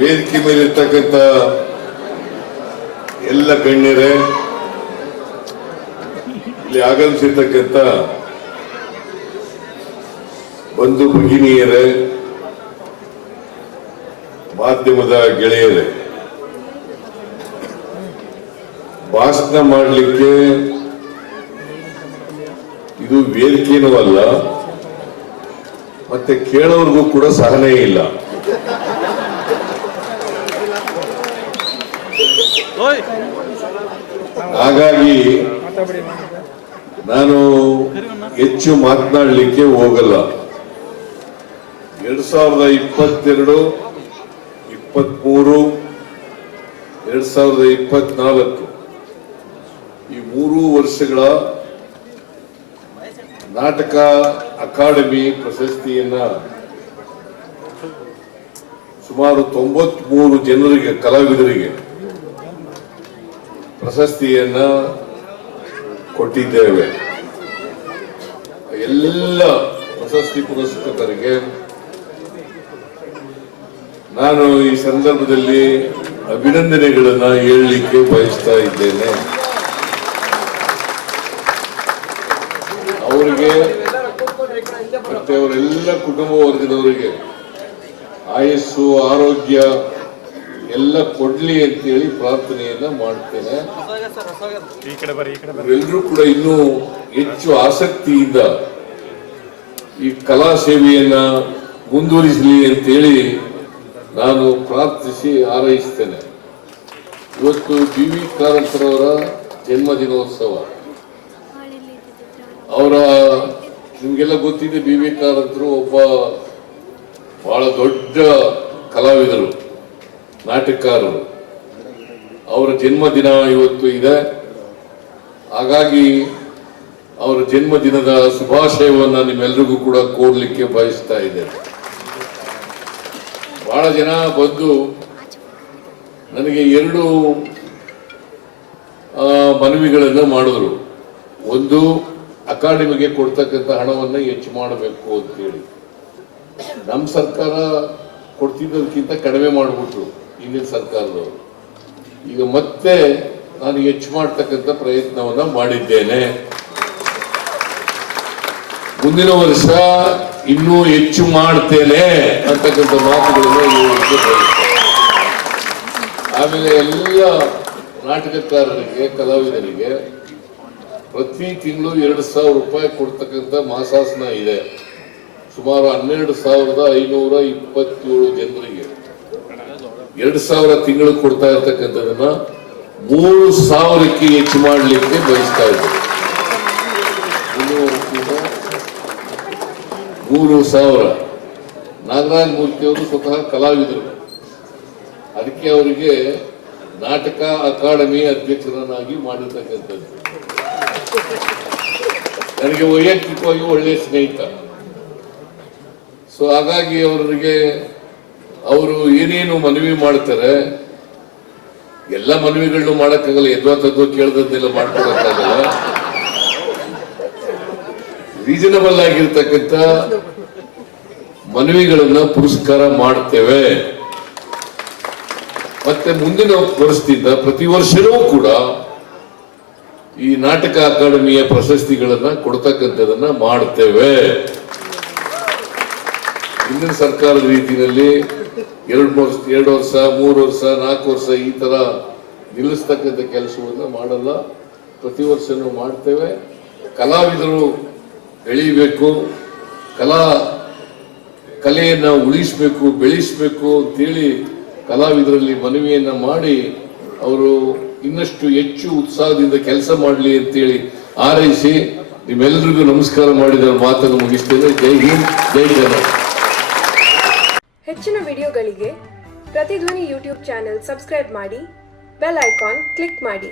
ವೇದಿಕೆ ಮೇಲಿರ್ತಕ್ಕಂಥ ಎಲ್ಲ ಗಣ್ಯರೇ, ಇಲ್ಲಿ ಆಗಮಿಸಿರ್ತಕ್ಕಂಥ ಬಂಧು ಭಗಿನಿಯರೇ, ಮಾಧ್ಯಮದ ಗೆಳೆಯರೇ, ಭಾಷಣ ಮಾಡಲಿಕ್ಕೆ ಇದು ವೇದಿಕೆಯೂ ಅಲ್ಲ, ಮತ್ತೆ ಕೇಳೋರ್ಗೂ ಕೂಡ ಸಹನೆ ಇಲ್ಲ. ಹಾಗಾಗಿ ನಾನು ಹೆಚ್ಚು ಮಾತನಾಡಲಿಕ್ಕೆ ಹೋಗಲ್ಲ. 2022, 23, 2024 ಈ 3 ವರ್ಷಗಳ ನಾಟಕ ಅಕಾಡೆಮಿ ಪ್ರಶಸ್ತಿಯನ್ನ ಸುಮಾರು 93 ಜನರಿಗೆ, ಕಲಾವಿದರಿಗೆ ಪ್ರಶಸ್ತಿಯನ್ನ ಕೊಟ್ಟಿದ್ದೇವೆ. ಎಲ್ಲ ಪ್ರಶಸ್ತಿ ಪುರಸ್ಕೃತರಿಗೆ ನಾನು ಈ ಸಂದರ್ಭದಲ್ಲಿ ಅಭಿನಂದನೆಗಳನ್ನ ಹೇಳಲಿಕ್ಕೆ ಬಯಸ್ತಾ ಇದ್ದೇನೆ. ಅವರಿಗೆ ಮತ್ತೆ ಅವರೆಲ್ಲ ಕುಟುಂಬ ವರ್ಗದವರಿಗೆ ಆಯಸ್ಸು, ಆರೋಗ್ಯ ಎಲ್ಲ ಕೊಡ್ಲಿ ಅಂತೇಳಿ ಪ್ರಾರ್ಥನೆಯನ್ನ ಮಾಡ್ತೇನೆ. ಎಲ್ಲರೂ ಕೂಡ ಇನ್ನೂ ಹೆಚ್ಚು ಆಸಕ್ತಿಯಿಂದ ಈ ಕಲಾ ಸೇವೆಯನ್ನ ಮುಂದುವರಿಸಲಿ ಅಂತೇಳಿ ನಾನು ಪ್ರಾರ್ಥಿಸಿ ಹಾರೈಸ್ತೇನೆ. ಇವತ್ತು ಬಿ.ವಿ. ಕಾರಂತರವರ ಜನ್ಮದಿನೋತ್ಸವ. ಅವರ ನಿಮ್ಗೆಲ್ಲ ಗೊತ್ತಿದೆ, ಬಿ.ವಿ. ಕಾರಂತರು ಒಬ್ಬ ಬಹಳ ದೊಡ್ಡ ಕಲಾವಿದರು, ನಾಟಕಕಾರರು. ಅವರ ಜನ್ಮದಿನ ಇವತ್ತು ಇದೆ. ಹಾಗಾಗಿ ಅವರ ಜನ್ಮದಿನದ ಶುಭಾಶಯವನ್ನ ನಿಮ್ಮೆಲ್ಲರಿಗೂ ಕೂಡ ಕೋರ್ಲಿಕ್ಕೆ ಬಯಸ್ತಾ ಇದ್ದೇನೆ. ಬಹಳ ಜನ ಬಂದು ನನಗೆ 2 ಮನವಿಗಳನ್ನು ಮಾಡಿದ್ರು. ಒಂದು, ಅಕಾಡೆಮಿಗೆ ಕೊಡ್ತಕ್ಕಂಥ ಹಣವನ್ನ ಹೆಚ್ಚು ಮಾಡಬೇಕು ಅಂತೇಳಿ. ನಮ್ಮ ಸರ್ಕಾರ ಕೊಡ್ತಿದ್ದದಕ್ಕಿಂತ ಕಡಿಮೆ ಮಾಡಿಬಿಟ್ರು ಹಿಂದಿನ ಸರ್ಕಾರದವರು. ಈಗ ಮತ್ತೆ ನಾನು ಹೆಚ್ಚು ಮಾಡ್ತಕ್ಕಂಥ ಪ್ರಯತ್ನವನ್ನ ಮಾಡಿದ್ದೇನೆ. ಮುಂದಿನ ವರ್ಷ ಇನ್ನೂ ಹೆಚ್ಚು ಮಾಡ್ತೇನೆ ಅಂತಕ್ಕಂಥ ಮಾತುಗಳನ್ನು ಆಮೇಲೆ ಎಲ್ಲ ನಾಟಕಕಾರರಿಗೆ, ಕಲಾವಿದರಿಗೆ ಪ್ರತಿ ತಿಂಗಳು 2,000 ರೂಪಾಯಿ ಕೊಡ್ತಕ್ಕಂಥ ಮಾಸಾಸನ ಇದೆ. ಸುಮಾರು 12,527 ಜನರಿಗೆ 2,000 ತಿಂಗಳು ಕೊಡ್ತಾ ಇರ್ತಕ್ಕಂಥದನ್ನ 3,000ಕ್ಕೆ ಹೆಚ್ಚು ಮಾಡಲಿಕ್ಕೆ ಬಯಸ್ತಾ ಇದ್ದಾರೆ. 3,000. ನಾಗರಾಜ್ ಮೂರ್ತಿ ಅವರು ಸ್ವತಃ ಕಲಾವಿದರು. ಅದಕ್ಕೆ ಅವರಿಗೆ ನಾಟಕ ಅಕಾಡೆಮಿ ಅಧ್ಯಕ್ಷರನ್ನಾಗಿ ಮಾಡಿರ್ತಕ್ಕಂಥದ್ದು. ನನಗೆ ವೈಯಕ್ತಿಕವಾಗಿ ಒಳ್ಳೆಯ ಸ್ನೇಹಿತ. ಸೊ ಹಾಗಾಗಿ ಅವರಿಗೆ ಅವರು ಏನೇನು ಮನವಿ ಮಾಡ್ತಾರೆ, ಎಲ್ಲ ಮನವಿಗಳನ್ನು ಮಾಡಕ್ಕಾಗಲ್ಲ, ಯದ್ವಾತದ್ವ ಕೇಳದನ್ನೆಲ್ಲ ಮಾಡ್ಕೊಳಕ್ಕಾಗಲ್ಲ. ರೀಸನಬಲ್ ಆಗಿರ್ತಕ್ಕಂಥ ಮನವಿಗಳನ್ನ ಪುರಸ್ಕಾರ ಮಾಡ್ತೇವೆ. ಮತ್ತೆ ಮುಂದಿನ ವರ್ಷದಿಂದ ಪ್ರತಿ ವರ್ಷವೂ ಕೂಡ ಈ ನಾಟಕ ಅಕಾಡೆಮಿಯ ಪ್ರಶಸ್ತಿಗಳನ್ನ ಕೊಡ್ತಕ್ಕಂಥದನ್ನ ಮಾಡ್ತೇವೆ. ಹಿಂದಿನ ಸರ್ಕಾರದ ರೀತಿಯಲ್ಲಿ 2 ವರ್ಷ, 3 ವರ್ಷ, 4 ವರ್ಷ ಈ ತರ ನಿಲ್ಲಿಸ್ತಕ್ಕಂಥ ಕೆಲಸವನ್ನ ಮಾಡಲ್ಲ. ಪ್ರತಿ ವರ್ಷನೂ ಮಾಡ್ತೇವೆ. ಕಲಾವಿದರು ಬೆಳೀಬೇಕು, ಕಲೆಯನ್ನ ಉಳಿಸಬೇಕು, ಬೆಳೆಸಬೇಕು ಅಂತೇಳಿ ಕಲಾವಿದರಲ್ಲಿ ಮನವಿಯನ್ನ ಮಾಡಿ ಅವರು ಇನ್ನಷ್ಟು ಹೆಚ್ಚು ಉತ್ಸಾಹದಿಂದ ಕೆಲಸ ಮಾಡಲಿ ಅಂತೇಳಿ ಹಾರೈಸಿ ನಿಮ್ಮೆಲ್ಲರಿಗೂ ನಮಸ್ಕಾರ ಮಾಡಿದ ಮಾತನ್ನು ಮುಗಿಸ್ತೇನೆ. ಜೈ ಹಿಂದ್, ಜೈ ಕನ್ನಡ. ಹೆಚ್ಚಿನ ವಿಡಿಯೋಗಳಿಗೆ ಪ್ರತಿಧ್ವನಿ ಯೂಟ್ಯೂಬ್ ಚಾನೆಲ್ ಸಬ್ಸ್ಕ್ರೈಬ್ ಮಾಡಿ, ಬೆಲ್ ಐಕಾನ್ ಕ್ಲಿಕ್ ಮಾಡಿ.